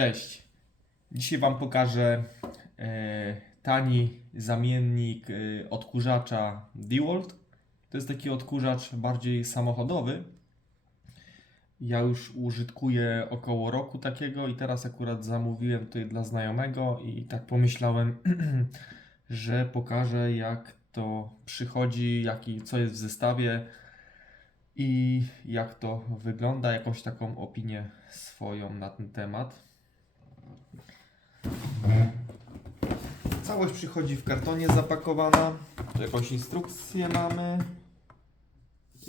Cześć. Dzisiaj Wam pokażę e, tani zamiennik e, odkurzacza DeWalt. To jest taki odkurzacz bardziej samochodowy. Ja już użytkuję około roku takiego i teraz akurat zamówiłem tutaj dla znajomego i tak pomyślałem, że pokażę jak to przychodzi, jaki, co jest w zestawie i jak to wygląda, jakąś taką opinię swoją na ten temat. Całość przychodzi w kartonie zapakowana. Jakąś instrukcję mamy.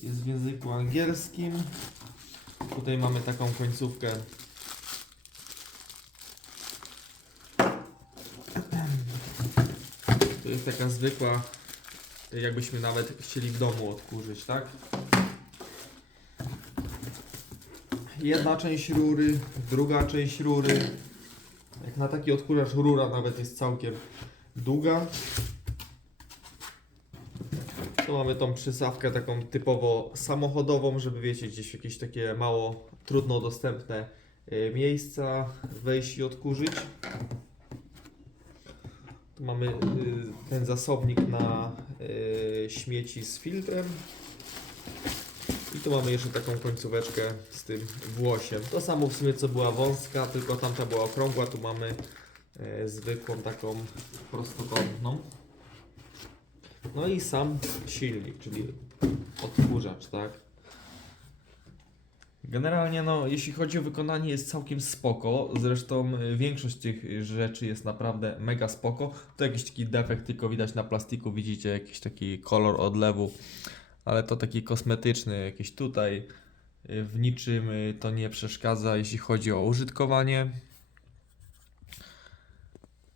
Jest w języku angielskim. Tutaj mamy taką końcówkę. To jest taka zwykła, jakbyśmy nawet chcieli w domu odkurzyć, tak? Jedna część rury, druga część rury. Jak na taki odkurzacz rura nawet jest całkiem długa. Tu mamy tą przysawkę taką typowo samochodową, żeby wiecie, gdzieś jakieś takie mało trudno dostępne y, miejsca wejść i odkurzyć. Tu mamy y, ten zasobnik na y, śmieci z filtrem. I tu mamy jeszcze taką końcóweczkę z tym włosiem. To samo w sumie co była wąska, tylko tamta była okrągła, tu mamy e, zwykłą taką prostokątną. No i sam silnik, czyli odkurzacz, tak? Generalnie no, jeśli chodzi o wykonanie jest całkiem spoko, zresztą y, większość tych rzeczy jest naprawdę mega spoko. To jakiś taki defekt tylko widać na plastiku, widzicie jakiś taki kolor odlewu ale to taki kosmetyczny, jakieś tutaj. y, W niczym y, to nie przeszkadza, jeśli chodzi o użytkowanie.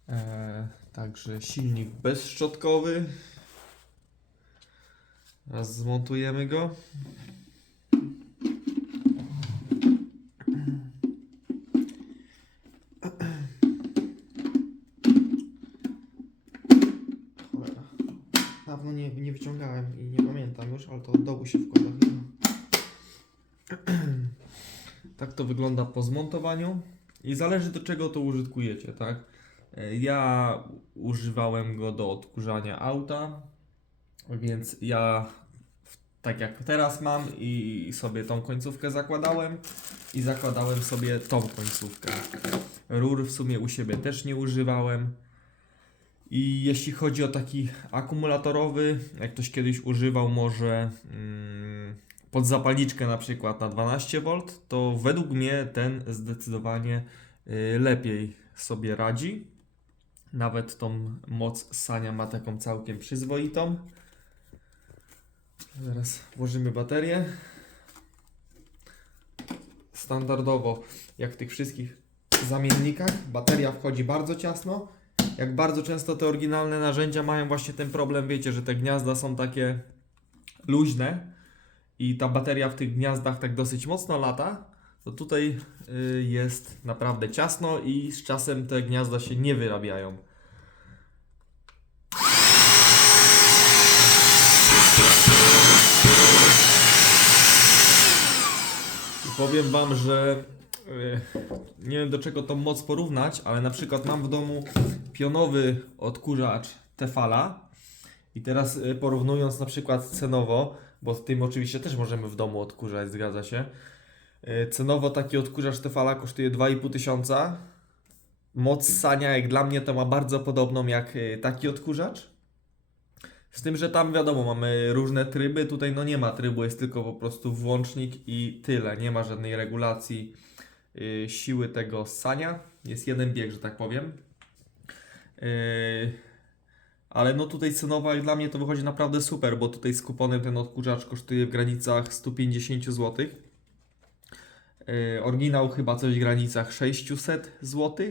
E, także silnik bezszczotkowy. Teraz zmontujemy go. Dawno nie, nie wyciągałem i nie pamiętam już, ale to od dołu się wkłada. tak to wygląda po zmontowaniu i zależy do czego to użytkujecie, tak? E, Ja używałem go do odkurzania auta, więc ja tak jak teraz mam i sobie tą końcówkę zakładałem i zakładałem sobie tą końcówkę. Rur w sumie u siebie też nie używałem. I jeśli chodzi o taki akumulatorowy, jak ktoś kiedyś używał może mm, pod zapalniczkę na przykład na 12V, to według mnie ten zdecydowanie y, lepiej sobie radzi. Nawet tą moc sania ma taką całkiem przyzwoitą. Zaraz włożymy baterię. Standardowo, jak w tych wszystkich zamiennikach, bateria wchodzi bardzo ciasno. Jak bardzo często te oryginalne narzędzia mają właśnie ten problem, wiecie, że te gniazda są takie luźne i ta bateria w tych gniazdach tak dosyć mocno lata, to tutaj y, jest naprawdę ciasno i z czasem te gniazda się nie wyrabiają. I powiem Wam, że nie wiem do czego tą moc porównać, ale na przykład mam w domu pionowy odkurzacz Tefala i teraz y, porównując na przykład cenowo, bo tym oczywiście też możemy w domu odkurzać, zgadza się. Y, Cenowo taki odkurzacz Tefala kosztuje 2,5 tysiąca. Moc sania jak dla mnie to ma bardzo podobną jak y, taki odkurzacz. Z tym, że tam wiadomo, mamy różne tryby, tutaj no nie ma trybu, jest tylko po prostu włącznik i tyle. Nie ma żadnej regulacji siły tego ssania. Jest jeden bieg, że tak powiem. Yy, ale no tutaj cenowo dla mnie to wychodzi naprawdę super, bo tutaj z kuponem ten odkurzacz kosztuje w granicach 150 zł. Yy, oryginał chyba coś w granicach 600 zł.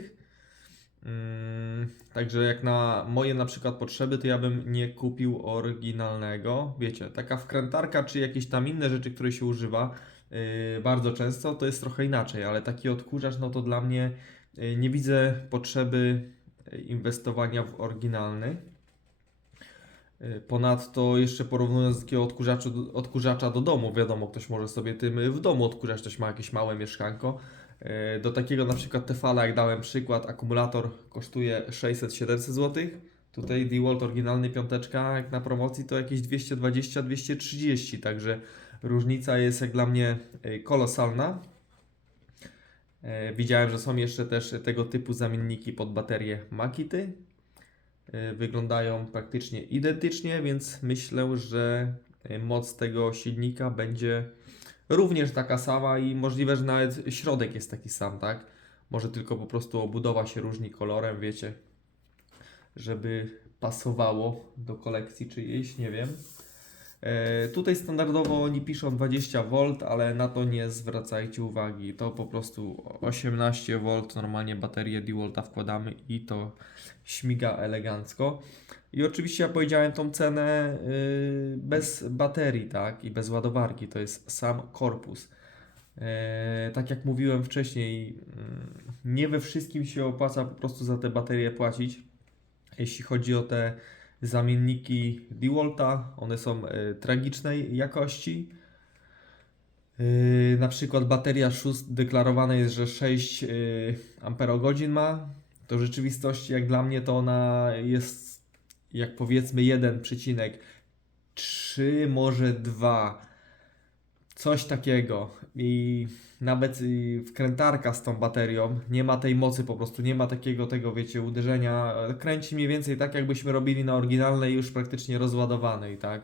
Mm, także jak na moje na przykład potrzeby, to ja bym nie kupił oryginalnego. Wiecie, taka wkrętarka czy jakieś tam inne rzeczy, które się używa bardzo często, to jest trochę inaczej, ale taki odkurzacz, no to dla mnie yy, nie widzę potrzeby yy, inwestowania w oryginalny. Ponadto jeszcze porównując takiego odkurzaczu, odkurzacza do domu, wiadomo, ktoś może sobie tym w domu odkurzać, ktoś ma jakieś małe mieszkanko, Do takiego na przykład Tefala, jak dałem przykład, akumulator kosztuje 600-700 zł. Tutaj DeWalt oryginalny piąteczka, jak na promocji, to jakieś 220-230, także różnica jest jak dla mnie e, kolosalna. E, Widziałem, że są jeszcze też tego typu zamienniki pod baterie Makity. E, Wyglądają praktycznie identycznie, więc myślę, że moc tego silnika będzie również taka sama i możliwe, że nawet środek jest taki sam, tak? Może tylko po prostu obudowa się różni kolorem, wiecie, żeby pasowało do kolekcji czyjejś, nie wiem. E, tutaj standardowo oni piszą 20V, ale na to nie zwracajcie uwagi. To po prostu 18V, normalnie baterię DeWalta wkładamy i to śmiga elegancko. I oczywiście ja powiedziałem tą cenę y, bez baterii, tak? I bez ładowarki, to jest sam korpus. E, tak jak mówiłem wcześniej, mm, nie we wszystkim się opłaca po prostu za te baterie płacić. Jeśli chodzi o te zamienniki DeWalta, one są e, tragicznej jakości. Yy, na przykład bateria szóst deklarowane jest, że 6 yy, amperogodzin ma. To w rzeczywistości jak dla mnie to ona jest jak powiedzmy 1,3 może 2 coś takiego i nawet wkrętarka z tą baterią nie ma tej mocy po prostu, nie ma takiego tego wiecie uderzenia, kręci mniej więcej tak jakbyśmy robili na oryginalnej już praktycznie rozładowanej, tak?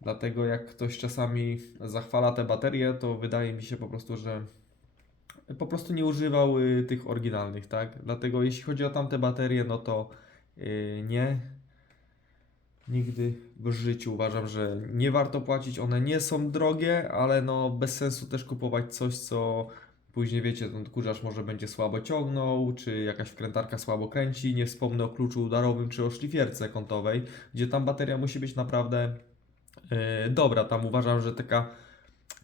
Dlatego jak ktoś czasami zachwala te baterie, to wydaje mi się po prostu, że po prostu nie używał y, tych oryginalnych, tak? Dlatego jeśli chodzi o tamte baterie, no to y, nie. Nigdy w życiu uważam, że nie warto płacić. One nie są drogie, ale no bez sensu też kupować coś, co później wiecie, ten odkurzacz może będzie słabo ciągnął, czy jakaś wkrętarka słabo kręci. Nie wspomnę o kluczu udarowym, czy o szlifierce kątowej, gdzie tam bateria musi być naprawdę yy, dobra. Tam uważam, że taka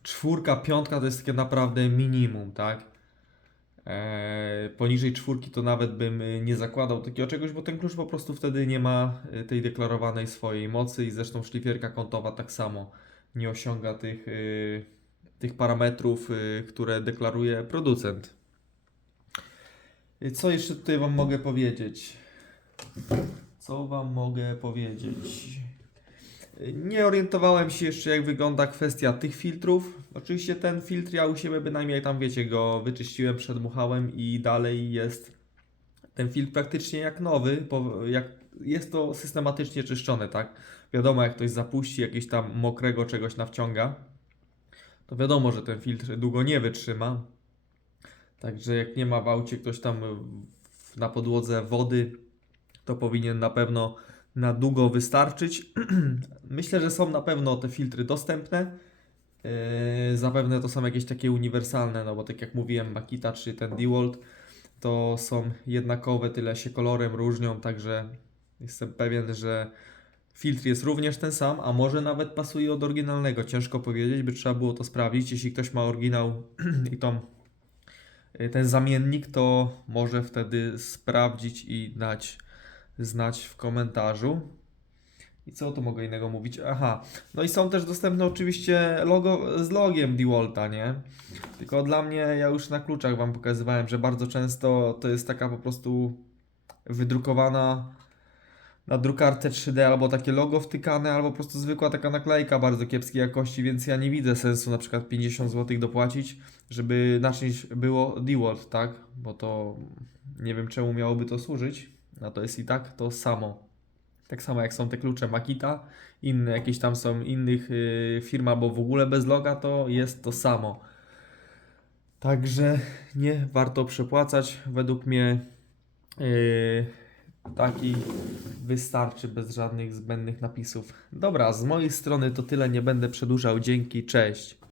czwórka, piątka to jest takie naprawdę minimum, tak? Eee, poniżej czwórki to nawet bym y, nie zakładał takiego czegoś, bo ten klucz po prostu wtedy nie ma y, tej deklarowanej swojej mocy i zresztą szlifierka kątowa tak samo nie osiąga tych, tych parametrów, które deklaruje producent. Co jeszcze tutaj Wam mogę powiedzieć? Co Wam mogę powiedzieć? Nie orientowałem się jeszcze, jak wygląda kwestia tych filtrów. Oczywiście ten filtr ja u siebie bynajmniej tam wiecie, go wyczyściłem, przedmuchałem i dalej jest ten filtr praktycznie jak nowy, jak jest to systematycznie czyszczone, tak? Wiadomo, jak ktoś zapuści jakiegoś tam mokrego czegoś nawciąga, to wiadomo, że ten filtr długo nie wytrzyma. Także jak nie ma w aucie ktoś tam na podłodze wody, to powinien na pewno na długo wystarczyć. Myślę, że są na pewno te filtry dostępne. Yy, zapewne to są jakieś takie uniwersalne, no bo tak jak mówiłem, Makita czy ten DeWalt to są jednakowe, tyle się kolorem różnią, także jestem pewien, że filtr jest również ten sam, a może nawet pasuje od oryginalnego. Ciężko powiedzieć, by trzeba było to sprawdzić. Jeśli ktoś ma oryginał i tą, yy, ten zamiennik, to może wtedy sprawdzić i dać znać w komentarzu. I co tu mogę innego mówić? Aha, no i są też dostępne oczywiście logo z logiem DeWalta, nie? Tylko dla mnie, ja już na kluczach Wam pokazywałem, że bardzo często to jest taka po prostu wydrukowana na drukarce 3D albo takie logo wtykane, albo po prostu zwykła taka naklejka bardzo kiepskiej jakości, więc ja nie widzę sensu na przykład 50 zł dopłacić, żeby na czymś było DeWalt, tak? Bo to nie wiem czemu miałoby to służyć, a to jest i tak to samo. Tak samo jak są te klucze Makita, inne jakieś tam są innych yy, firm albo w ogóle bez loga, to jest to samo. Także nie warto przepłacać. Według mnie yy, taki wystarczy bez żadnych zbędnych napisów. Dobra, z mojej strony to tyle, nie będę przedłużał. Dzięki, cześć.